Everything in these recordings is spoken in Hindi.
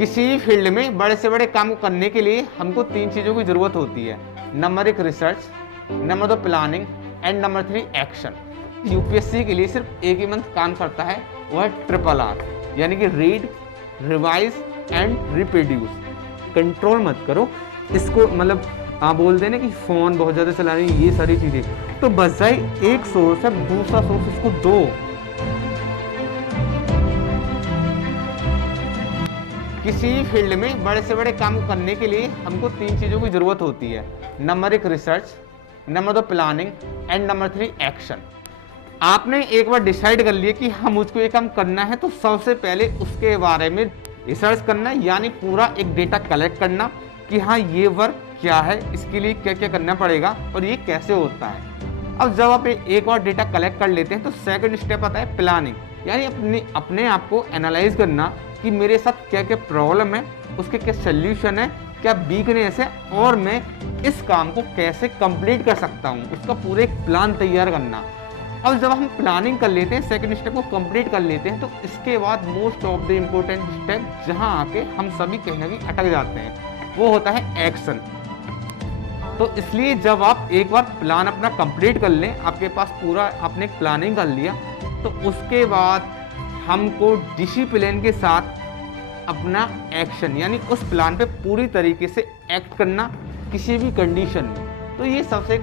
किसी भी फील्ड में बड़े से बड़े काम को करने के लिए हमको 3 चीज़ों की ज़रूरत होती है। Number 1 research, number 2 planning and number 3 action. UPSC के लिए सिर्फ एक ही मंत्र काम करता है, वह है RRR, यानी कि read, revise and reproduce. Control मत करो इसको, मतलब आप बोल देना कि फ़ोन बहुत ज़्यादा चला रही है, ये सारी चीज़ें, तो बजाय एक सोर्स है दूसरा सोर्स इसको दो। किसी भी फील्ड में बड़े से बड़े काम करने के लिए हमको 3 चीज़ों की ज़रूरत होती है। Number 1 research, number 2 planning and number 3 action. आपने एक बार डिसाइड कर लिया कि हम मुझको ये काम करना है, तो सबसे पहले उसके बारे में रिसर्च करना, यानी पूरा एक डेटा कलेक्ट करना कि हाँ ये वर्क क्या है, इसके लिए क्या क्या करना पड़ेगा और ये कैसे होता है। अब जब आप एक बार डेटा कलेक्ट कर लेते हैं तो सेकंड स्टेप आता है प्लानिंग, यानी अपने आप को एनालाइज करना कि मेरे साथ क्या क्या प्रॉब्लम है, उसके क्या सोल्यूशन है, क्या वीकनेस है और मैं इस काम को कैसे कंप्लीट कर सकता हूँ, उसका पूरा एक प्लान तैयार करना। अब जब हम प्लानिंग कर लेते हैं, सेकंड स्टेप को कंप्लीट कर लेते हैं, तो इसके बाद most of the important step जहाँ आके हम सभी कहीं ना कहीं अटक जाते हैं, वो होता है एक्शन। तो इसलिए जब आप एक बार प्लान अपना कंप्लीट कर लें, आपके पास पूरा आपने प्लानिंग कर लिया, तो उसके बाद हमको डिसिप्लिन के साथ अपना एक्शन, यानी उस प्लान पे पूरी तरीके से एक्ट करना किसी भी कंडीशन में। तो ये सबसे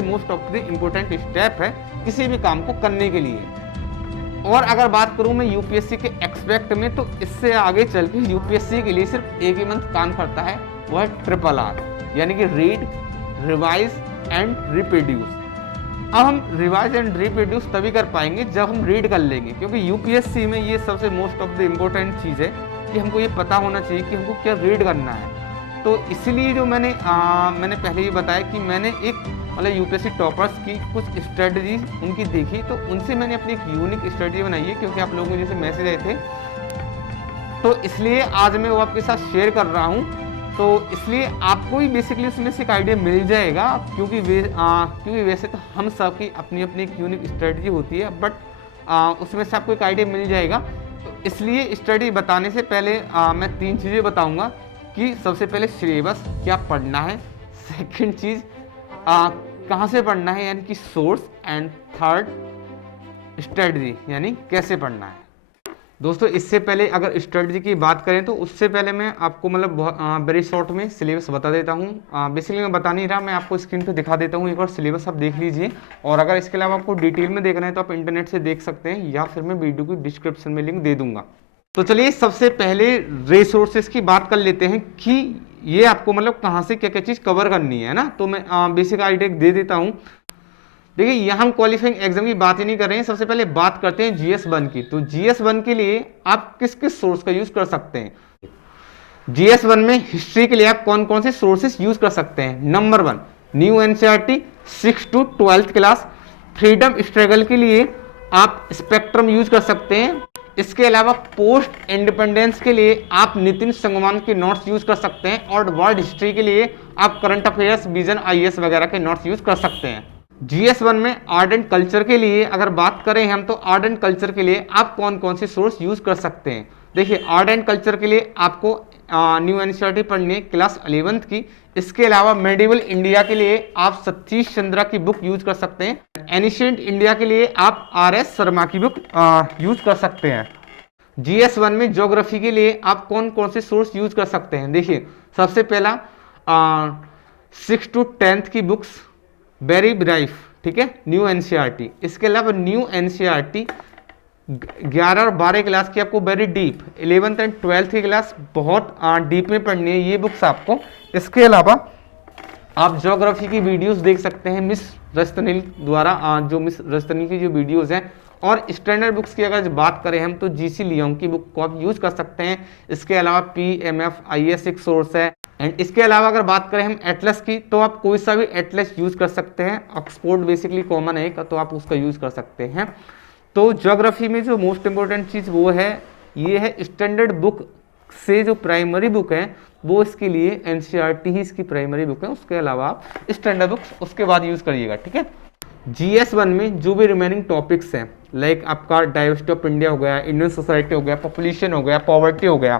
most of the important step है किसी भी काम को करने के लिए। और अगर बात करूं मैं यूपीएससी के एक्सपेक्ट में, तो इससे आगे चल के यूपीएससी के लिए सिर्फ एक ही मंत्र काम करता है, वह है RRR, यानी कि रीड, रिवाइज एंड रिप्रोड्यूस। अब हम रिवाइज एंड रिप्रोड्यूस तभी कर पाएंगे जब हम रीड कर लेंगे, क्योंकि यूपीएससी में ये सबसे मोस्ट ऑफ द इम्पोर्टेंट चीज़ है कि हमको ये पता होना चाहिए कि हमको क्या रीड करना है। तो इसलिए जो मैंने पहले ही बताया कि मैंने एक मतलब यूपीएससी टॉपर्स की कुछ स्ट्रेटजी उनकी देखी, तो उनसे मैंने अपनी एक यूनिक स्ट्रेटजी बनाई है, क्योंकि आप लोगों को जैसे मैसेज आए थे, तो इसलिए आज मैं वो आपके साथ शेयर कर रहा हूँ। तो इसलिए आपको ही बेसिकली उसमें से एक आइडिया मिल जाएगा, क्योंकि वैसे तो हम सब की अपनी अपनी एक यूनिक स्ट्रेटजी होती है, बट उसमें से आपको एक आइडिया मिल जाएगा। तो इसलिए स्टडी बताने से पहले मैं 3 चीज़ें बताऊंगा कि सबसे पहले सिलेबस क्या पढ़ना है, सेकंड चीज़ कहाँ से पढ़ना है यानी कि सोर्स, एंड थर्ड स्ट्रेटजी यानी कैसे पढ़ना है। दोस्तों इससे पहले अगर स्ट्रेटजी की बात करें तो उससे पहले मैं आपको मतलब वेरी शॉर्ट में सिलेबस बता देता हूँ। बेसिकली मैं बता नहीं रहा, मैं आपको स्क्रीन पे दिखा देता हूँ, एक बार सिलेबस आप देख लीजिए। और अगर इसके अलावा आपको डिटेल में देखना है तो आप इंटरनेट से देख सकते हैं, या फिर मैं वीडियो की डिस्क्रिप्शन में लिंक दे दूंगा। तो चलिए सबसे पहले रिसोर्सेज की बात कर लेते हैं कि ये आपको मतलब कहाँ से क्या क्या चीज़ कवर करनी है ना। तो मैं बेसिक आइडिया दे देता हूँ। देखिए यहाँ हम क्वालिफाइंग एग्जाम की बात ही नहीं कर रहे हैं, सबसे पहले बात करते हैं GS1 की। तो GS1 के लिए आप किस किस सोर्स का यूज कर सकते हैं। GS1 में हिस्ट्री के लिए आप कौन कौन से सोर्सेस यूज कर सकते हैं। Number 1 new NCERT 6 to 12th class. Freedom struggle के लिए आप स्पेक्ट्रम यूज कर सकते हैं। इसके अलावा पोस्ट इंडिपेंडेंस के लिए आप नितिन संगवान के नोट्स यूज कर सकते हैं। और वर्ल्ड हिस्ट्री के लिए आप करंट अफेयर्स, विजन, IAS वगैरह के नोट्स यूज कर सकते हैं। GS1 में आर्ट एंड कल्चर के लिए अगर बात करें हम, तो आर्ट एंड कल्चर के लिए आप कौन कौन से सोर्स यूज कर सकते हैं। देखिए आर्ट एंड कल्चर के लिए आपको न्यू NCERT पढ़नी है क्लास 11th की। इसके अलावा मेडिवल इंडिया के लिए आप सतीश चंद्रा की बुक यूज कर सकते हैं। एनिशिएंट इंडिया के लिए आप RS शर्मा की बुक यूज कर सकते हैं। GS1 में ज्योग्राफी के लिए आप कौन कौन से सोर्स यूज कर सकते हैं। देखिए सबसे पहला 6 to 10th की बुक्स वेरी ब्राइफ, ठीक है, न्यू NCERT। इसके अलावा न्यू NCERT 11 और 12 क्लास की आपको very deep, 11th and 12th की क्लास बहुत डीप में पढ़नी है, ये बुक्स आपको। इसके अलावा आप ज्योग्राफी की वीडियोस देख सकते हैं मिस रस्तनील द्वारा, जो मिस रस्तनील की जो वीडियोस हैं। और स्टैंडर्ड बुक्स की अगर बात करें हम, तो GC लियोंग की बुक को आप यूज कर सकते हैं। इसके अलावा PMF IAS एक सोर्स है। एंड इसके अलावा अगर बात करें हम एटलस की, तो आप कोई सा भी एटलस यूज कर सकते हैं। ऑक्सफोर्ड बेसिकली कॉमन है, तो आप उसका यूज कर सकते हैं। तो ज्योग्राफी में जो मोस्ट इंपॉर्टेंट चीज़ वो है, ये है स्टैंडर्ड बुक से जो प्राइमरी बुक है वो इसके लिए NCERT ही इसकी प्राइमरी बुक है। उसके अलावा आप स्टैंडर्ड बुक्स उसके बाद यूज करिएगा, ठीक है। GS1 में जो भी रिमेनिंग टॉपिक्स हैं, लाइक आपका डाइवर्सिटी ऑफ इंडिया हो गया, इंडियन सोसाइटी हो गया, पॉपुलेशन हो गया, पॉवर्टी हो गया,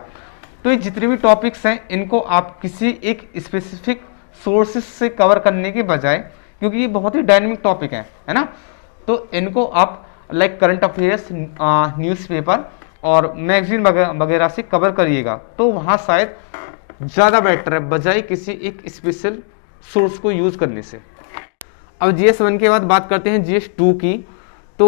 तो ये जितने भी टॉपिक्स हैं इनको आप किसी एक स्पेसिफिक सोर्सेस से कवर करने के बजाय, क्योंकि ये बहुत ही डायनेमिक टॉपिक है ना, तो इनको आप लाइक करंट अफेयर्स, न्यूज़पेपर और मैगजीन वगैरह से कवर करिएगा, तो वहाँ शायद ज़्यादा बेटर है बजाय किसी एक स्पेशल सोर्स को यूज़ करने से। अब GS1 के बाद बात करते हैं GS2 की। तो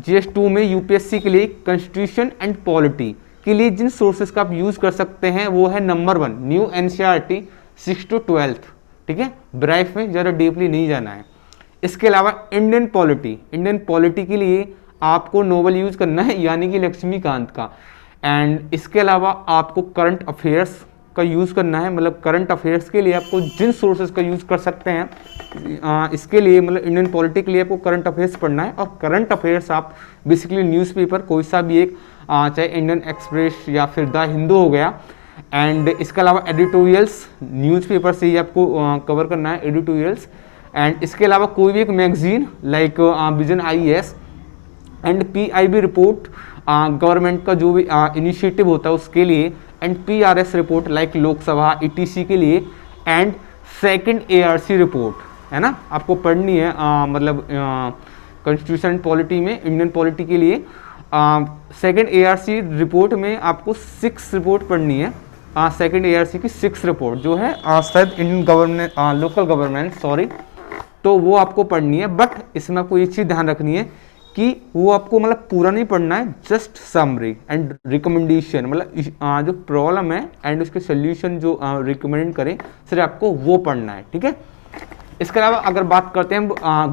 GS2 में यूपीएससी के लिए कॉन्स्टिट्यूशन एंड पॉलिटी के लिए जिन सोर्सेज का आप यूज़ कर सकते हैं वो है number 1 new NCERT 6 to 12th, ठीक है, ब्राइफ में ज़्यादा डीपली नहीं जाना है। इसके अलावा इंडियन पॉलिटी के लिए आपको नोवेल यूज करना है यानी कि लक्ष्मीकांत का, एंड इसके अलावा आपको करंट अफेयर्स का यूज़ करना है। मतलब करंट अफेयर्स के लिए आपको जिन सोर्सेज का यूज़ कर सकते हैं, इसके लिए मतलब इंडियन पॉलिटी के लिए आपको करंट अफेयर्स पढ़ना है, और करंट अफेयर्स आप बेसिकली न्यूज़पेपर कोई सा भी एक, चाहे इंडियन एक्सप्रेस या फिर द हिंदू हो गया, एंड इसके अलावा एडिटोरियल्स न्यूज़पेपर से ही आपको कवर करना है, एडिटोरियल्स, एंड इसके अलावा कोई भी एक magazine like vision IAS and PIB report, government का जो भी इनिशिएटिव होता है उसके लिए, and PRS report like Lok Sabha ETC के लिए, एंड सेकंड ARC रिपोर्ट, है ना, आपको पढ़नी है, मतलब कॉन्स्टिट्यूशन एंड पॉलिटी में इंडियन पॉलिटी के लिए सेकंड ARC रिपोर्ट में आपको 6 रिपोर्ट पढ़नी है। सेकंड ARC की 6 रिपोर्ट जो है शायद Indian government, local government, sorry, तो वो आपको पढ़नी है। बट इसमें आपको ये चीज़ ध्यान रखनी है कि वो आपको मतलब पूरा नहीं पढ़ना है, जस्ट समरी एंड रिकमेंडेशन, मतलब जो प्रॉब्लम है एंड उसके सोल्यूशन जो रिकमेंड करें सिर्फ आपको वो पढ़ना है, ठीक है। इसके अलावा अगर बात करते हैं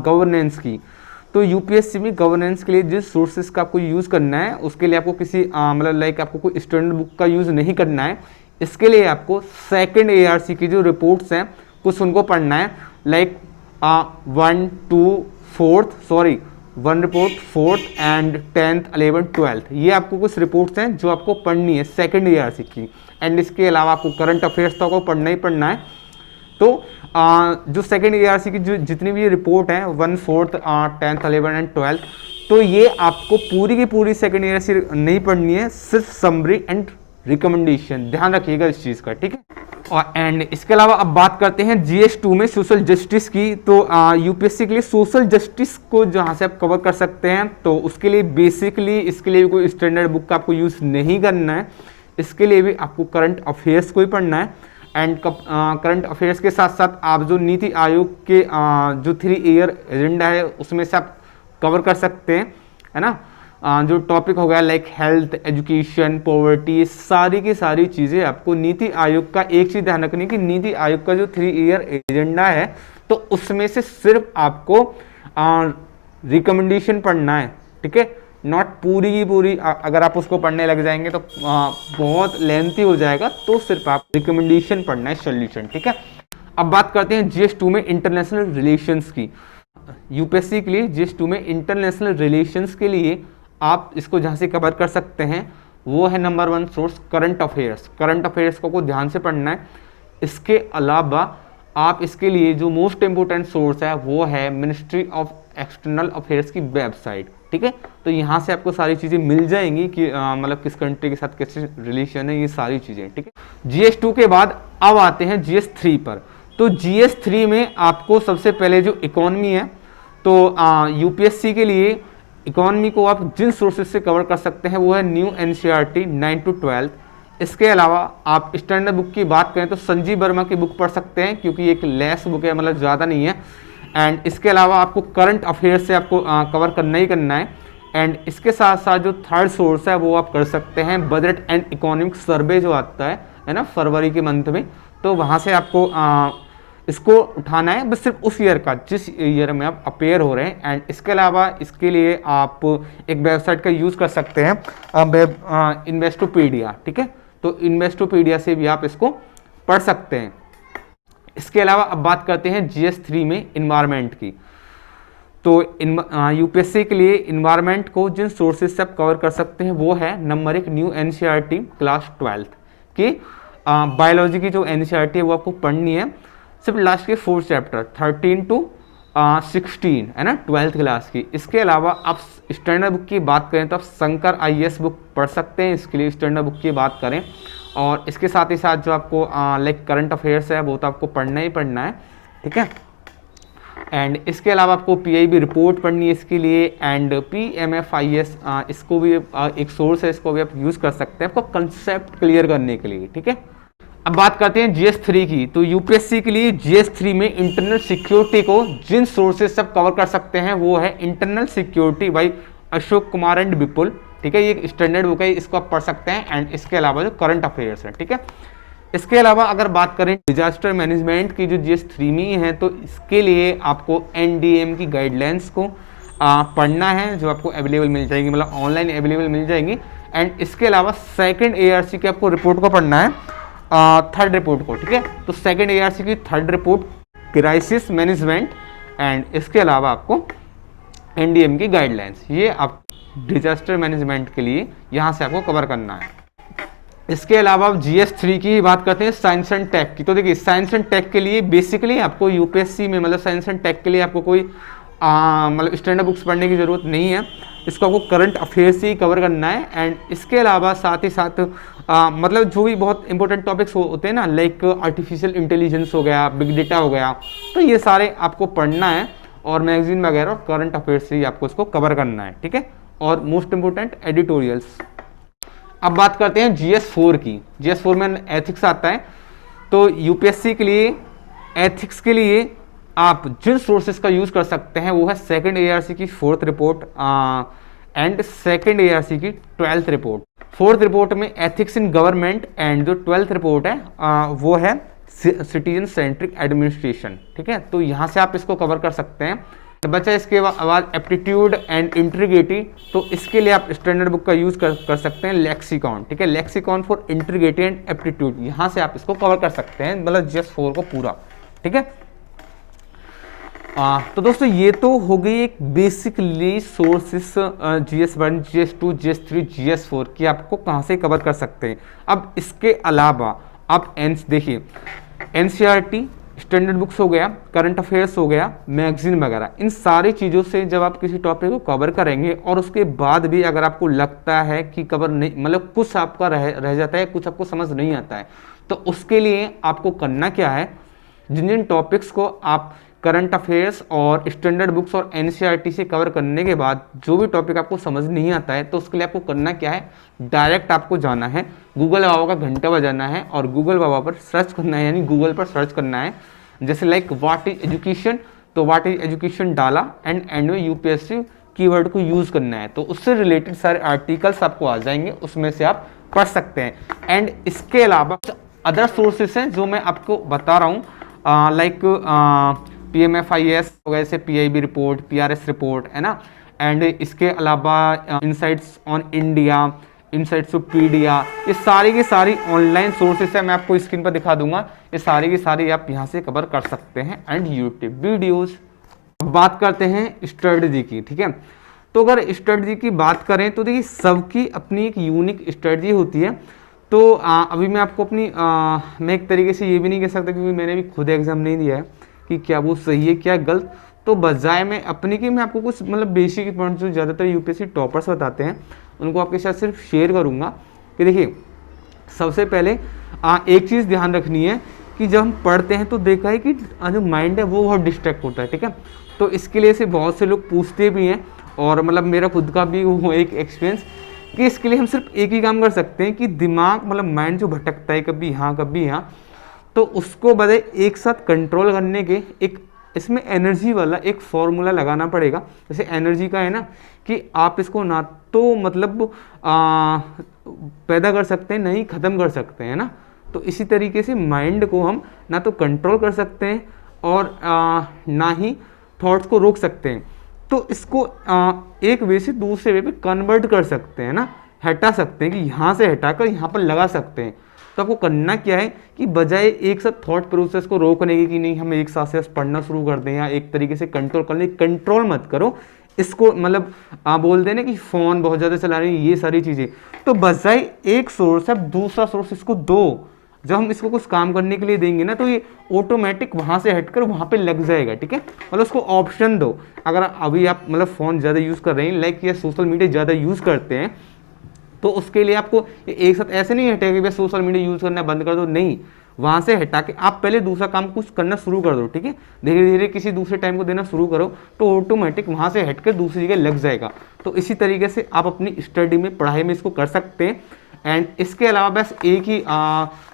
गवर्नेंस की, तो यूपीएससी में गवर्नेंस के लिए जिस सोर्सेज का आपको यूज़ करना है उसके लिए आपको किसी मतलब लाइक आपको कोई स्टैंडर्ड बुक का यूज़ नहीं करना है। इसके लिए आपको सेकंड ARC की जो रिपोर्ट्स हैं कुछ उनको पढ़ना है, like 1 2 4th, sorry 1 report 4th and 10th 11th 12th, ये आपको कुछ रिपोर्ट्स हैं जो आपको पढ़नी है सेकंड ARC की। एंड इसके अलावा आपको करंट अफेयर्स तो आपको पढ़ना ही पढ़ना है। तो जो सेकंड ARC की जो जितनी भी रिपोर्ट है 1 4th 10th 11th and 12th, तो ये आपको पूरी की पूरी सेकंड ARC नहीं पढ़नी है, सिर्फ समरी एंड रिकमेंडेशन, ध्यान रखिएगा इस चीज़ का, ठीक है। और एंड इसके अलावा अब बात करते हैं GS2 में सोशल जस्टिस की। तो यूपीएससी के लिए सोशल जस्टिस को जहाँ से आप कवर कर सकते हैं, तो उसके लिए बेसिकली इसके लिए कोई स्टैंडर्ड बुक का आपको यूज़ नहीं करना है, इसके लिए भी आपको करंट अफेयर्स को ही पढ़ना है। एंड करंट अफेयर्स के साथ साथ आप जो नीति आयोग के जो 3 ईयर एजेंडा है उसमें से आप कवर कर सकते हैं, है ना, जो टॉपिक हो गया लाइक हेल्थ, एजुकेशन, पॉवर्टी, सारी की सारी चीज़ें आपको नीति आयोग का एक चीज़ ध्यान रखनी कि नीति आयोग का जो 3 ईयर एजेंडा है तो उसमें से सिर्फ आपको रिकमेंडेशन पढ़ना है, ठीक है, नॉट पूरी की पूरी। अगर आप उसको पढ़ने लग जाएंगे तो बहुत लेंथी हो जाएगा, तो सिर्फ आप रिकमेंडेशन पढ़ना है, सोल्यूशन, ठीक है। अब बात करते हैं GS2 में इंटरनेशनल रिलेशंस की। यूपीएससी के लिए GS2 में इंटरनेशनल रिलेशंस के लिए आप इसको जहाँ से कवर कर सकते हैं वो है number 1 source current affairs. Current affairs को ध्यान से पढ़ना है। इसके अलावा आप इसके लिए जो मोस्ट इम्पोर्टेंट सोर्स है वो है मिनिस्ट्री ऑफ एक्सटर्नल अफेयर्स की वेबसाइट, ठीक है। तो यहाँ से आपको सारी चीज़ें मिल जाएंगी कि मतलब किस कंट्री के साथ कैसे रिलेशन है, ये सारी चीज़ें, ठीक है। GS2 के बाद अब आते हैं GS3 पर। तो GS3 में आपको सबसे पहले जो इकोनॉमी है, तो यूपीएससी के लिए इकोनॉमी को आप जिन सोर्सेज से कवर कर सकते हैं वो है न्यू NCERT 9 to 12। इसके अलावा आप स्टैंडर्ड बुक की बात करें तो संजीव वर्मा की बुक पढ़ सकते हैं क्योंकि एक लेस बुक है, मतलब ज़्यादा नहीं है। एंड इसके अलावा आपको करंट अफेयर्स से आपको कवर करना ही करना है। एंड इसके साथ साथ जो थर्ड सोर्स है वो आप कर सकते हैं बजट एंड इकोनॉमिक सर्वे जो आता है ना, फरवरी के मंथ में, तो वहाँ से आपको इसको उठाना है, बस सिर्फ उस ईयर का जिस ईयर में आप अपेयर हो रहे हैं। एंड इसके अलावा इसके लिए आप एक वेबसाइट का यूज़ कर सकते हैं इन्वेस्टोपीडिया, ठीक है। तो इन्वेस्टोपीडिया से भी आप इसको पढ़ सकते हैं। इसके अलावा अब बात करते हैं GS3 में इन्वायरमेंट की। तो यूपीएससी के लिए इन्वायरमेंट को जिन सोर्सेज से आप कवर कर सकते हैं वो है number 1 new NCERT class 12th की। बायोलॉजी की जो NCERT है वो आपको पढ़नी है, सिर्फ लास्ट के 4 चैप्टर 13 to 16 है ना, 12th क्लास की। इसके अलावा आप स्टैंडर्ड बुक की बात करें तो आप शंकर IAS बुक पढ़ सकते हैं, इसके लिए स्टैंडर्ड बुक की बात करें। और इसके साथ ही साथ जो आपको लाइक करंट अफेयर्स है वो तो आपको पढ़ना ही पढ़ना है, ठीक है। एंड इसके अलावा आपको PIB रिपोर्ट पढ़नी है इसके लिए, एंड PMFIS इसको भी एक सोर्स है, इसको भी आप यूज़ कर सकते हैं आपको कंसेप्ट क्लियर करने के लिए, ठीक है। अब बात करते हैं GS3 की। तो UPSC के लिए GS3 में इंटरनल सिक्योरिटी को जिन सोर्सेज सब कवर कर सकते हैं वो है internal security by Ashok Kumar and Vipul, ठीक है। ये एक स्टैंडर्ड बुक है, इसको आप पढ़ सकते हैं। एंड इसके अलावा जो करंट अफेयर्स है, ठीक है। इसके अलावा अगर बात करें डिजास्टर मैनेजमेंट की जो GS3 में है, तो इसके लिए आपको NDM की गाइडलाइंस को पढ़ना है, जो आपको अवेलेबल मिल जाएगी, मतलब ऑनलाइन अवेलेबल मिल जाएगी। एंड इसके अलावा सेकंड ARC की आपको रिपोर्ट को पढ़ना है, थर्ड रिपोर्ट को, ठीक है। तो सेकंड ARC की third report crisis management, and इसके अलावा आपको NDM की गाइडलाइंस, ये आप डिजास्टर मैनेजमेंट के लिए यहाँ से आपको कवर करना है। इसके अलावा आप GS3 की बात करते हैं साइंस एंड टेक की। तो देखिए साइंस एंड टेक के लिए बेसिकली आपको UPSC में, मतलब साइंस एंड टेक के लिए आपको कोई मतलब स्टैंडर्ड बुक्स पढ़ने की ज़रूरत नहीं है, इसको आपको करंट अफेयर्स ही कवर करना है। एंड इसके अलावा साथ ही साथ मतलब जो भी बहुत इंपॉर्टेंट टॉपिक्स होते हैं ना, लाइक आर्टिफिशियल इंटेलिजेंस हो गया, बिग डेटा हो गया, तो ये सारे आपको पढ़ना है, और मैगजीन वगैरह और करंट अफेयर्स से ही आपको इसको कवर करना है, ठीक है। और मोस्ट इंपॉर्टेंट एडिटोरियल्स। अब बात करते हैं GS4 की। GS4 में एथिक्स आता है। तो UPSC के लिए एथिक्स के लिए आप जिन सोर्सेज का यूज़ कर सकते हैं वो है सेकंड ARC की fourth report and second ARC की 12th रिपोर्ट। फोर्थ रिपोर्ट में एथिक्स इन गवर्नमेंट, एंड जो 12th रिपोर्ट है वो है सिटीजन सेंट्रिक एडमिनिस्ट्रेशन, ठीक है। तो यहाँ से आप इसको कवर कर सकते हैं। बचा इसके बाद एप्टीट्यूड एंड इंट्रीगेटी। तो इसके लिए आप स्टैंडर्ड बुक का यूज़ कर सकते हैं, लेक्सिकॉन, ठीक है। लेक्सिकॉन फॉर इंट्रीगेटी एंड एप्टीट्यूड, यहाँ से आप इसको कवर कर सकते हैं, मतलब GS4 को पूरा, ठीक है। तो दोस्तों ये तो हो गई एक basically sources GS1, GS2, GS3, GS4 की आपको कहाँ से कवर कर सकते हैं। अब इसके अलावा आप देखिए NCERT स्टैंडर्ड बुक्स हो गया, करंट अफेयर्स हो गया, मैगजीन वगैरह, इन सारी चीज़ों से जब आप किसी टॉपिक को कवर करेंगे और उसके बाद भी अगर आपको लगता है कि कवर नहीं, मतलब कुछ आपका रह जाता है, कुछ आपको समझ नहीं आता है, तो उसके लिए आपको करना क्या है, जिन जिन टॉपिक्स को आप करंट अफेयर्स और स्टैंडर्ड बुक्स और NCERT से कवर करने के बाद जो भी टॉपिक आपको समझ नहीं आता है, तो उसके लिए आपको करना क्या है, डायरेक्ट आपको जाना है, गूगल बाबा का घंटा बजाना है और गूगल बाबा पर सर्च करना है, यानी गूगल पर सर्च करना है। जैसे लाइक व्हाट इज एजुकेशन, तो व्हाट इज एजुकेशन डाला एंड में UPSC कीवर्ड को यूज़ करना है, तो उससे रिलेटेड सारे आर्टिकल्स आपको आ जाएंगे, उसमें से आप पढ़ सकते हैं। एंड इसके अलावा अदर सोर्सेस हैं जो मैं आपको बता रहा हूँ, लाइक PMFIS हो गए, जैसे PIB रिपोर्ट, PRS रिपोर्ट, है ना। एंड इसके अलावा insights on India, insights of pedia, ये सारी की सारी ऑनलाइन सोर्सेस है, मैं आपको स्क्रीन पर दिखा दूंगा, ये सारी की सारी आप यहाँ से कवर कर सकते हैं। And YouTube videos. बात करते हैं स्ट्रेटजी की, ठीक है। तो अगर स्ट्रेटजी की बात करें तो देखिए सबकी अपनी एक यूनिक स्ट्रेटजी होती है। तो अभी मैं आपको अपनी मैं एक तरीके से ये भी नहीं कह सकता, क्योंकि मैंने भी खुद एग्जाम नहीं दिया है, कि क्या वो सही है क्या गलत। तो बजाय मैं अपनी की मैं आपको कुछ मतलब बेसिक पॉइंट्स जो ज़्यादातर UPSC टॉपर्स बताते हैं उनको आपके साथ सिर्फ शेयर करूँगा। कि देखिए सबसे पहले एक चीज़ ध्यान रखनी है कि जब हम पढ़ते हैं तो देखा है कि जो माइंड है वो बहुत डिस्ट्रैक्ट होता है, ठीक है। तो इसके लिए से बहुत से लोग पूछते भी हैं, और मतलब मेरा खुद का भी वो एक एक्सपीरियंस, कि इसके लिए हम सिर्फ एक ही काम कर सकते हैं कि दिमाग, मतलब माइंड जो भटकता है कभी यहाँ कभी यहाँ, तो उसको बजाय एक साथ कंट्रोल करने के एक इसमें एनर्जी वाला एक फॉर्मूला लगाना पड़ेगा। जैसे एनर्जी का है ना, कि आप इसको ना तो मतलब पैदा कर सकते हैं, नहीं ख़त्म कर सकते हैं ना। तो इसी तरीके से माइंड को हम ना तो कंट्रोल कर सकते हैं और ना ही थॉट्स को रोक सकते हैं। तो इसको एक वे से दूसरे वे पे कन्वर्ट कर सकते हैं ना, हटा सकते हैं, कि यहाँ से हटाकर यहाँ पर लगा सकते हैं। तो आपको करना क्या है कि बजाय एक साथ थॉट प्रोसेस को रोकने की, कि नहीं हम एक साथ से पढ़ना शुरू कर दें या एक तरीके से कंट्रोल कर लें, कंट्रोल मत करो इसको, मतलब बोल देना कि फ़ोन बहुत ज़्यादा चला रहे हैं, ये सारी चीज़ें। तो बजाय एक सोर्स है दूसरा सोर्स इसको दो, जब हम इसको कुछ काम करने के लिए देंगे ना तो ये ऑटोमेटिक वहाँ से हटकर वहाँ पे लग जाएगा, ठीक है। मतलब उसको ऑप्शन दो। अगर अभी आप मतलब फ़ोन ज़्यादा यूज़ कर रहे हैं, लाइक या सोशल मीडिया ज़्यादा यूज़ करते हैं, तो उसके लिए आपको एक साथ ऐसे नहीं हटेगा कि भाई सोशल मीडिया यूज़ करना बंद कर दो, नहीं, वहाँ से हटा के आप पहले दूसरा काम कुछ करना शुरू कर दो, ठीक है। धीरे धीरे किसी दूसरे टाइम को देना शुरू करो तो ऑटोमेटिक वहाँ से हटकर दूसरी जगह लग जाएगा। तो इसी तरीके से आप अपनी स्टडी में, पढ़ाई में इसको कर सकते हैं। एंड इसके अलावा बस एक ही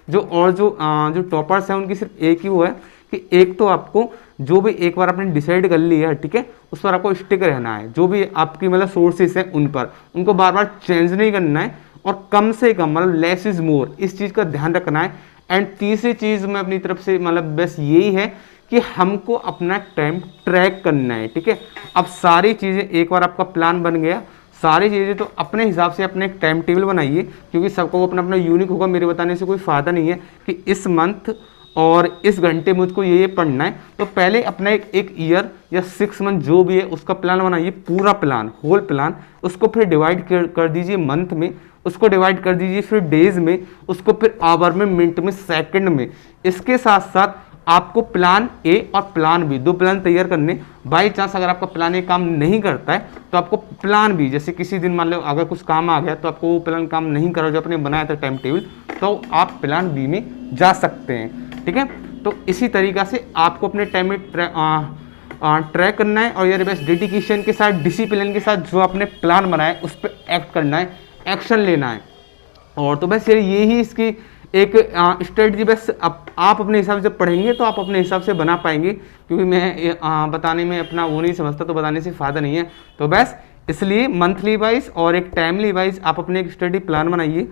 जो टॉपर्स हैं उनकी सिर्फ एक ही वो है कि एक तो आपको जो भी एक बार आपने डिसाइड कर लिया है, ठीक है, उस पर आपको स्टिक रहना है। जो भी आपकी मतलब सोर्सेस हैं उन पर, उनको बार बार चेंज नहीं करना है, और कम से कम मतलब लेस इज मोर, इस चीज़ का ध्यान रखना है। एंड तीसरी चीज़ मैं अपनी तरफ से मतलब बस यही है कि हमको अपना टाइम ट्रैक करना है, ठीक है। अब सारी चीज़ें एक बार आपका प्लान बन गया, सारी चीज़ें तो अपने हिसाब से अपने एक टाइम टेबल बनाइए, क्योंकि सबको अपना अपना यूनिक होगा। मेरे बताने से कोई फ़ायदा नहीं है कि इस मंथ और इस घंटे मुझको ये पढ़ना है। तो पहले अपना एक ईयर या 6 मंथ जो भी है उसका प्लान बनाइए, पूरा प्लान, होल प्लान। उसको फिर डिवाइड कर दीजिए मंथ में, उसको डिवाइड कर दीजिए फिर डेज में, उसको फिर आवर में, मिनट में, सेकंड में। इसके साथ साथ आपको प्लान ए और प्लान बी, 2 प्लान तैयार करने। बाई चांस अगर आपका प्लान ए काम नहीं करता है तो आपको प्लान बी, जैसे किसी दिन मान लो अगर कुछ काम आ गया तो आपको वो प्लान काम नहीं करा जो आपने बनाया था टाइम टेबल, तो आप प्लान बी में जा सकते हैं, ठीक है। तो इसी तरीक़ा से आपको अपने टाइम में ट्रैक करना है, और यार बस डेडिकेशन के साथ, डिसिप्लिन के साथ जो आपने प्लान बनाया है उस पर एक्ट करना है, एक्शन लेना है। और तो बस यही इसकी एक स्ट्रेटजी। बस आप अपने हिसाब से पढ़ेंगे तो आप अपने हिसाब से बना पाएंगे, क्योंकि मैं बताने में अपना वो नहीं समझता तो बताने से फ़ायदा नहीं है। तो बस इसलिए मंथली वाइज और एक टाइमली वाइज आप अपने एक स्टडी प्लान बनाइए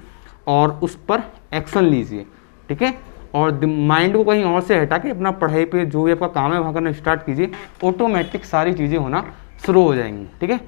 और उस पर एक्शन लीजिए, ठीक है। और माइंड को कहीं और से हटा के अपना पढ़ाई पे जो भी आपका काम है वहाँ करना स्टार्ट कीजिए, ऑटोमेटिक सारी चीज़ें होना शुरू हो जाएंगी, ठीक है।